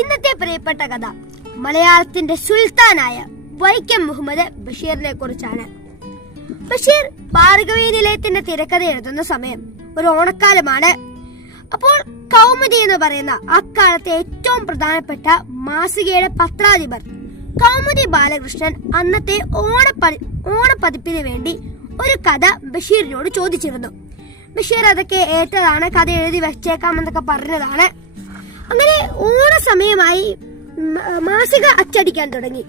ഇന്നത്തെ പ്രിയപ്പെട്ട കഥ മലയാളത്തിന്റെ സുൽത്താനായ വൈക്കം മുഹമ്മദ് ബഷീറിനെ കുറിച്ചാണ്. ബഷീർ ഭാർഗവീ നിലയത്തിന്റെ തിരക്കഥ എഴുതുന്ന സമയം ഒരു ഓണക്കാലമാണ്. അപ്പോൾ കൗമുദി എന്ന് പറയുന്ന അക്കാലത്തെ ഏറ്റവും പ്രധാനപ്പെട്ട മാസികയുടെ പത്രാധിപർ കൗമുദി ബാലകൃഷ്ണൻ അന്നത്തെ ഓണപ്പതിപ്പിന് വേണ്ടി ഒരു കഥ ബഷീറിനോട് ചോദിച്ചിരുന്നു. ബഷീർ അതൊക്കെ ഏറ്റതാണ്, കഥ എഴുതി വെച്ചേക്കാമെന്നൊക്കെ പറഞ്ഞതാണ്. അങ്ങനെ ഓണസമയമായി മാസിക അച്ചടിക്കാൻ തുടങ്ങി.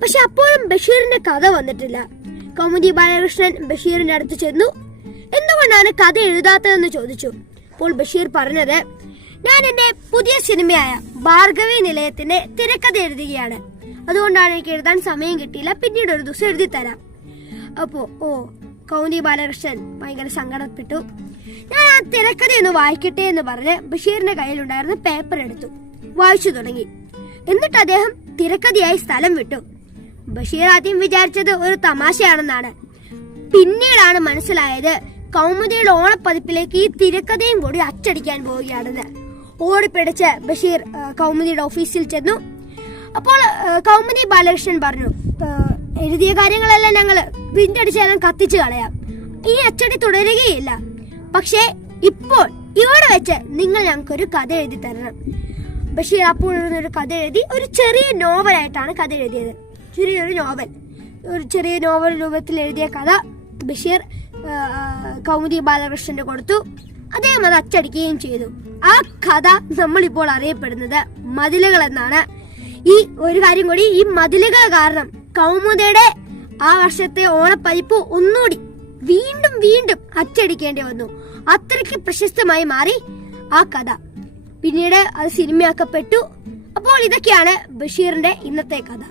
പക്ഷെ അപ്പോഴും ബഷീറിന്റെ കഥ വന്നിട്ടില്ല. കൗമുദി ബാലകൃഷ്ണൻ ബഷീറിന്റെ അടുത്ത് ചെന്നു. എന്തുകൊണ്ടാണ് കഥ എഴുതാത്തതെന്ന് ചോദിച്ചു. അപ്പോൾ ബഷീർ പറഞ്ഞത്, ഞാൻ എന്റെ പുതിയ സിനിമയായ ഭാർഗവീ നിലയത്തിന്റെ തിരക്കഥ എഴുതുകയാണ്, അതുകൊണ്ടാണ് എനിക്ക് എഴുതാൻ സമയം കിട്ടിയില്ല, പിന്നീട് ഒരു ദിവസം എഴുതി തരാം. അപ്പോ കൗമുദി ബാലകൃഷ്ണൻ ഭയങ്കര സങ്കടപ്പെട്ടു. ഞാൻ ആ തിരക്കഥ ഒന്ന് വായിക്കട്ടെ എന്ന് പറഞ്ഞ് ബഷീറിന്റെ കയ്യിലുണ്ടായിരുന്ന പേപ്പർ എടുത്തു, വായിച്ചു തുടങ്ങി. എന്നിട്ട് അദ്ദേഹം തിരക്കഥയായി സ്ഥലം വിട്ടു. ബഷീർ ആദ്യം വിചാരിച്ചത് ഒരു തമാശയാണെന്നാണ്. പിന്നീടാണ് മനസ്സിലായത് കൗമുദിയുടെ ഓണപ്പതിപ്പിലേക്ക് ഈ തിരക്കഥയും കൂടി അച്ചടിക്കാൻ പോവുകയാണെന്ന്. ഓടിപ്പിടിച്ച് ബഷീർ കൗമുദിയുടെ ഓഫീസിൽ ചെന്നു. അപ്പോൾ കൗമുദി ബാലകൃഷ്ണൻ പറഞ്ഞു, എഴുതിയ കാര്യങ്ങളെല്ലാം ഞങ്ങൾ പ്രിന്റ് അടിച്ചാലും കത്തിച്ചു കളയാം, ഈ അച്ചടി തുടരുകയില്ല. പക്ഷേ ഇപ്പോൾ ഇവിടെ വെച്ച് നിങ്ങൾ ഞങ്ങൾക്കൊരു കഥ എഴുതി തരണം. ബഷീർ അപ്പോൾ ഒരു കഥ എഴുതി. ഒരു ചെറിയ നോവലായിട്ടാണ് കഥ എഴുതിയത്. ഒരു ചെറിയ നോവൽ രൂപത്തിൽ എഴുതിയ കഥ ബഷീർ കൗമുദി ബാലകൃഷ്ണന് കൊടുത്തു. അദ്ദേഹം അത് അച്ചടിക്കുകയും ചെയ്തു. ആ കഥ നമ്മളിപ്പോൾ അറിയപ്പെടുന്നത് മതിലുകൾ എന്നാണ്. ഈ ഒരു കാര്യം കൂടി, ഈ മതിലുകൾ കാരണം കൗമുദിയുടെ ആ വർഷത്തെ ഓണപ്പതിപ്പ് ഒന്നുകൂടി വീണ്ടും അച്ചടിക്കേണ്ടി വന്നു. അത്രയ്ക്ക് പ്രശസ്തമായി മാറി ആ കഥ. പിന്നീട് അത് സിനിമയാക്കപ്പെട്ടു. അപ്പോൾ ഇതൊക്കെയാണ് ബഷീറിന്റെ ഇന്നത്തെ കഥ.